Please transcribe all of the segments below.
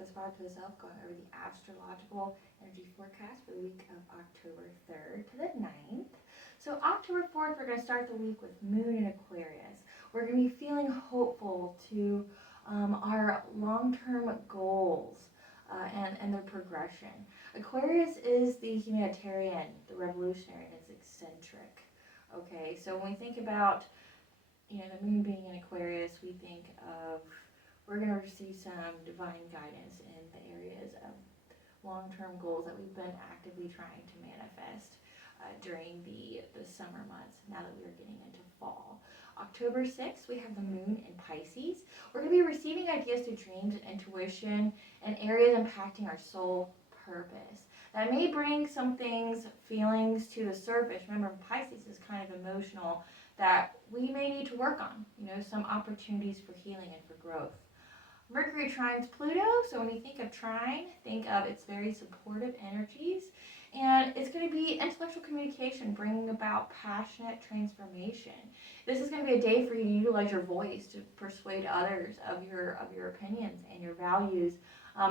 with Aspire to the Self, going over the astrological energy forecast for the week of October 3rd to the 9th. So October 4th, we're going to start the week with Moon in Aquarius. We're going to be feeling hopeful to our long-term goals and their progression. Aquarius is the humanitarian, the revolutionary, and it's eccentric. Okay, so when we think about the moon being in Aquarius, we think of we're going to receive some divine guidance in the areas of long-term goals that we've been actively trying to manifest during the summer months, now that we are getting into fall. October 6th, we have the moon in Pisces. We're going to be receiving ideas through dreams and intuition and areas impacting our soul purpose. That may bring some feelings to the surface. Remember, Pisces is kind of emotional, that we may need to work on, some opportunities for healing and for growth. Mercury trines Pluto, so when you think of trine, think of its very supportive energies, and it's going to be intellectual communication, bringing about passionate transformation. This is going to be a day for you to utilize your voice to persuade others of your opinions and your values,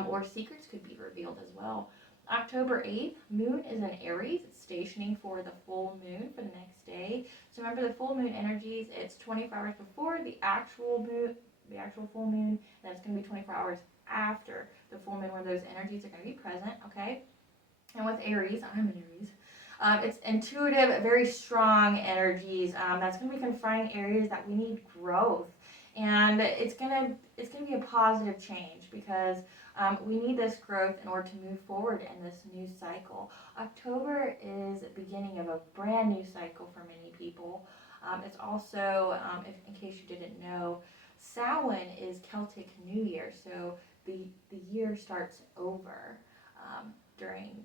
or secrets could be revealed as well. October 8th, moon is in Aries. It's stationing for the full moon for the next day. So remember, the full moon energies, it's 24 hours before the actual full moon, and it's going to be 24 hours after the full moon where those energies are going to be present, okay? And with Aries, I'm an Aries, it's intuitive, very strong energies. That's going to be confronting areas that we need growth. And it's going to be a positive change because we need this growth in order to move forward in this new cycle. October is the beginning of a brand new cycle for many people. It's also, in case you didn't know, Samhain is Celtic New Year, so the year starts over during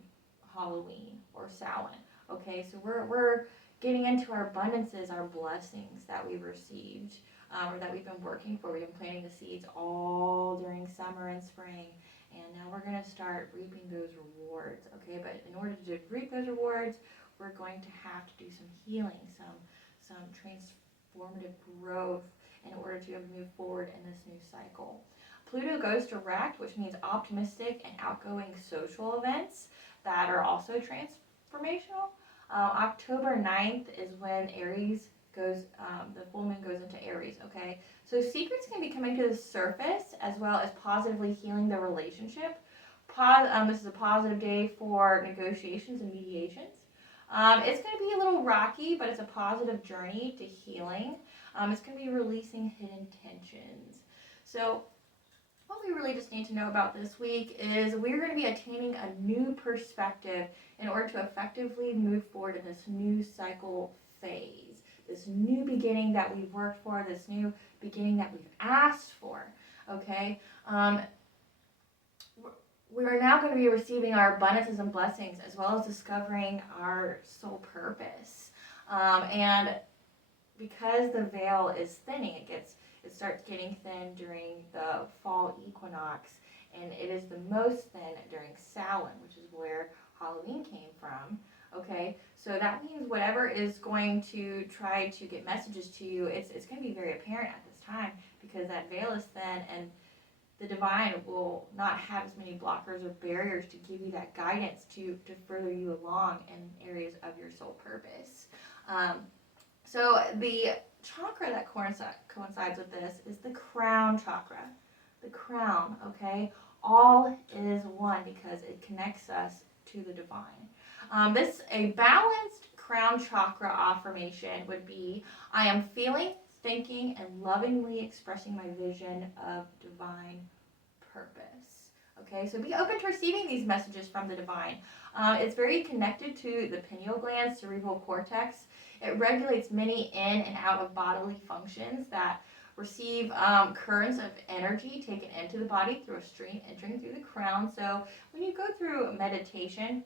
Halloween or Samhain. Okay, so we're getting into our abundances, our blessings that we've received or that we've been working for. We've been planting the seeds all during summer and spring, and now we're going to start reaping those rewards. Okay, but in order to reap those rewards, we're going to have to do some healing, some transformative growth in order to move forward in this new cycle. Pluto goes direct, which means optimistic and outgoing social events that are also transformational. October 9th is when Aries goes, the full moon goes into Aries, okay? So secrets can be coming to the surface as well as positively healing the relationship. This is a positive day for negotiations and mediations. It's going to be a little rocky, but it's a positive journey to healing. It's going to be releasing hidden tensions. So what we really just need to know about this week is we're going to be attaining a new perspective in order to effectively move forward in this new cycle phase, this new beginning that we've worked for, this new beginning that we've asked for, okay? We're now going to be receiving our abundances and blessings as well as discovering our soul purpose. And because the veil is thinning, it starts getting thin during the fall equinox, and it is the most thin during Samhain, which is where Halloween came from. Okay, so that means whatever is going to try to get messages to you, it's going to be very apparent at this time because that veil is thin, and the divine will not have as many blockers or barriers to give you that guidance to further you along in areas of your soul purpose. So the chakra that coincides with this is the Crown Chakra. The crown, okay? All is one because it connects us to the divine. A balanced Crown Chakra affirmation would be, I am feeling, thinking, and lovingly expressing my vision of divine purpose. Okay, so be open to receiving these messages from the divine. It's very connected to the pineal gland, cerebral cortex. It regulates many in and out of bodily functions that receive currents of energy taken into the body through a stream entering through the crown. So when you go through meditation,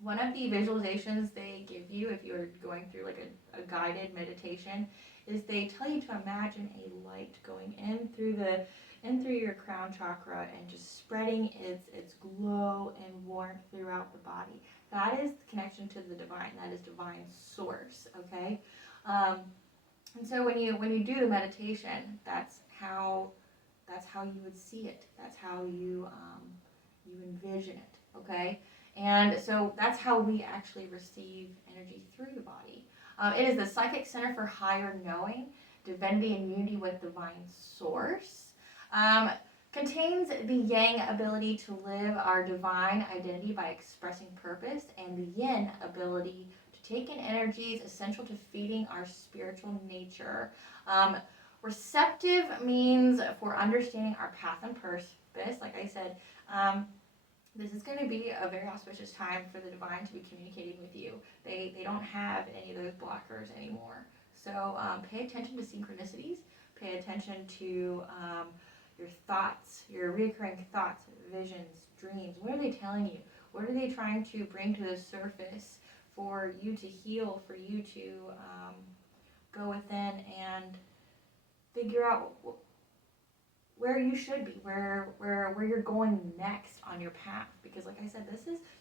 one of the visualizations they give you if you're going through like a guided meditation is they tell you to imagine a light going in through your crown chakra and just spreading its glow and warmth throughout the body. That is the connection to the divine. That is divine source, okay? And so when you do the meditation, that's how that's how you would see it. That's how you envision it, okay? And so that's how we actually receive energy through the body. It is the psychic center for higher knowing, divinity, and unity with divine source. Contains the yang ability to live our divine identity by expressing purpose, and the yin ability to take in energies essential to feeding our spiritual nature. Receptive means for understanding our path and purpose. Like I said, this is going to be a very auspicious time for the divine to be communicating with you. They don't have any of those blockers anymore. So pay attention to synchronicities. Pay attention to your thoughts, your recurring thoughts, visions, dreams. What are they telling you? What are they trying to bring to the surface for you to heal, for you to go within and figure out where you should be, where you're going next on your path. Because like I said,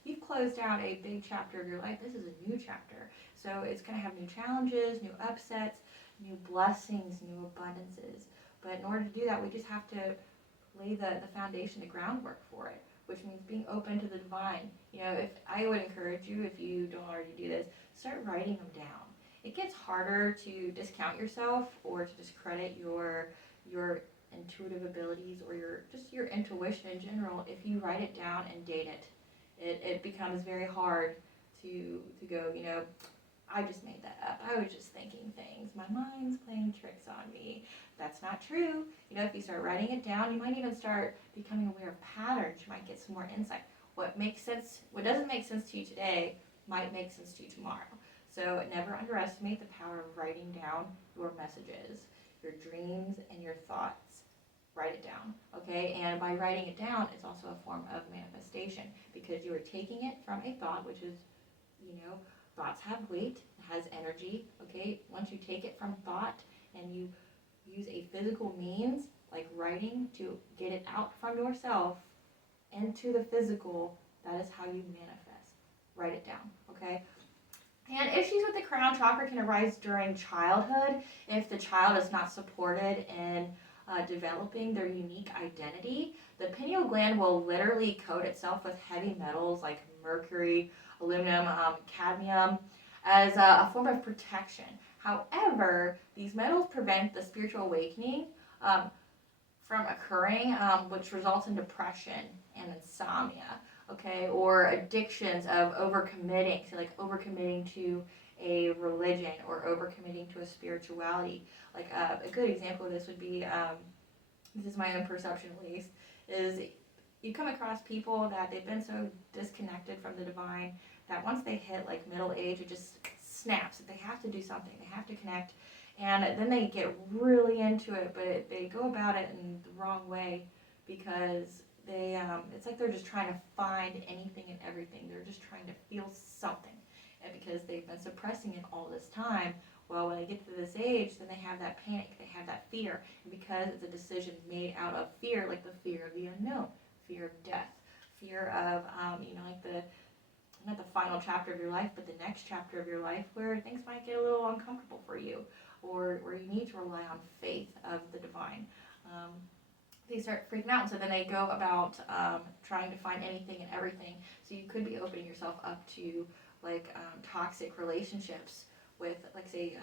you've closed out a big chapter of your life. This is a new chapter. So it's going to have new challenges, new upsets, new blessings, new abundances. But in order to do that, we just have to lay the foundation, the groundwork for it, which means being open to the divine. If I would encourage you, if you don't already do this, start writing them down. It gets harder to discount yourself or to discredit your intuitive abilities or your intuition in general if you write it down and date it. It becomes very hard to go, I just made that up. I was just thinking things. My mind's playing tricks on me. That's not true. If you start writing it down, you might even start becoming aware of patterns. You might get some more insight. What doesn't make sense to you today might make sense to you tomorrow. So never underestimate the power of writing down your messages, your dreams, and your thoughts. Write it down, okay? And by writing it down, it's also a form of manifestation because you are taking it from a thought, which is, thoughts have weight, has energy, okay? Once you take it from thought and you use a physical means like writing to get it out from yourself into the physical, that is how you manifest. Write it down, okay? And issues with the crown chakra can arise during childhood if the child is not supported in developing their unique identity. The pineal gland will literally coat itself with heavy metals like mercury, aluminum, cadmium as a form of protection. However, these metals prevent the spiritual awakening from occurring, which results in depression and insomnia. Okay, or addictions of overcommitting, so like overcommitting to a religion or overcommitting to a spirituality. Like a good example of this would be, this is my own perception at least, is you come across people that they've been so disconnected from the divine that once they hit like middle age, it just snaps. They have to do something. They have to connect, and then they get really into it, but they go about it in the wrong way because it's like they're just trying to find anything and everything. They're just trying to feel something. And because they've been suppressing it all this time, well, when they get to this age, then they have that panic, they have that fear. And because it's a decision made out of fear, like the fear of the unknown, fear of death, fear of, like not the final chapter of your life, but the next chapter of your life where things might get a little uncomfortable for you, or where you need to rely on faith of the divine. They start freaking out, and so then they go about trying to find anything and everything. So you could be opening yourself up to like toxic relationships with, like, say,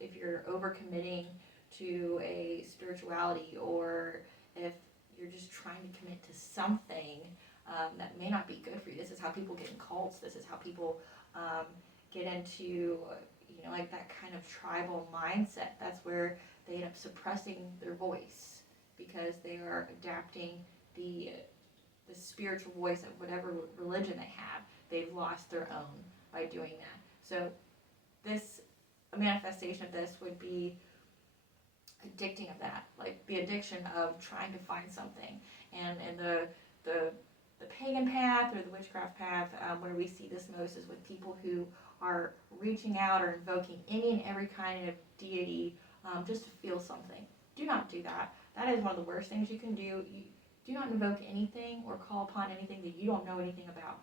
if you're overcommitting to a spirituality, or if you're just trying to commit to something that may not be good for you. This is how people get in cults. This is how people get into, like that kind of tribal mindset. That's where they end up suppressing their voice, because they are adapting the spiritual voice of whatever religion they have. They've lost their own by doing that. So a manifestation of this would be addicting of that, like the addiction of trying to find something. And the pagan path or the witchcraft path, where we see this most, is with people who are reaching out or invoking any and every kind of deity just to feel something. Do not do that. That is one of the worst things you can do. You do not invoke anything or call upon anything that you don't know anything about.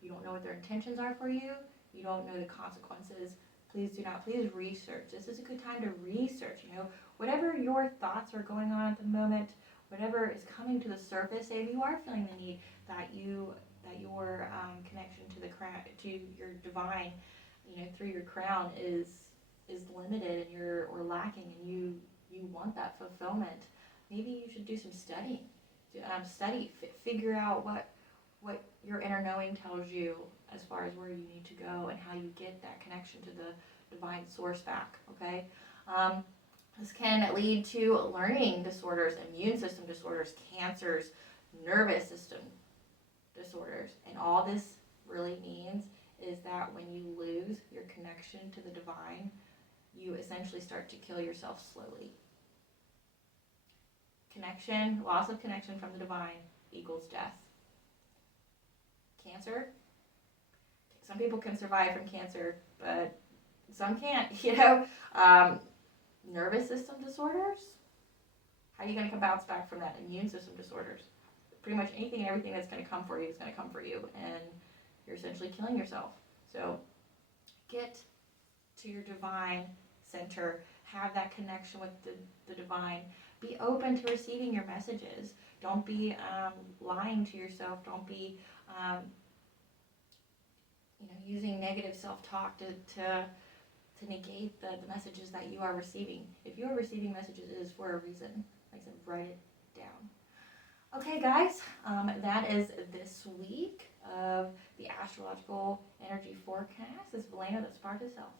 You don't know what their intentions are for you. You don't know the consequences. Please do not. Please research. This is a good time to research. Whatever your thoughts are going on at the moment, whatever is coming to the surface. Say if you are feeling the need that your connection to the crown, to your divine, through your crown is limited, and you're or lacking, and you want that fulfillment. Maybe you should do some studying. Figure out what your inner knowing tells you as far as where you need to go and how you get that connection to the divine source back. Okay. This can lead to learning disorders, immune system disorders, cancers, nervous system disorders. And all this really means is that when you lose your connection to the divine, you essentially start to kill yourself slowly. Loss of connection from the divine equals death. Cancer, some people can survive from cancer, but some can't, Nervous system disorders, how are you going to bounce back from that? Immune system disorders, pretty much anything and everything that's going to come for you is going to come for you, and you're essentially killing yourself. So get to your divine center, have that connection with the divine, be open to receiving your messages. Don't be lying to yourself. Don't be using negative self-talk to negate the messages that you are receiving. If you are receiving messages, it is for a reason. Like I said, write it down. Okay, guys, that is this week of the Astrological Energy Forecast. This is Valena, the Spark Itself.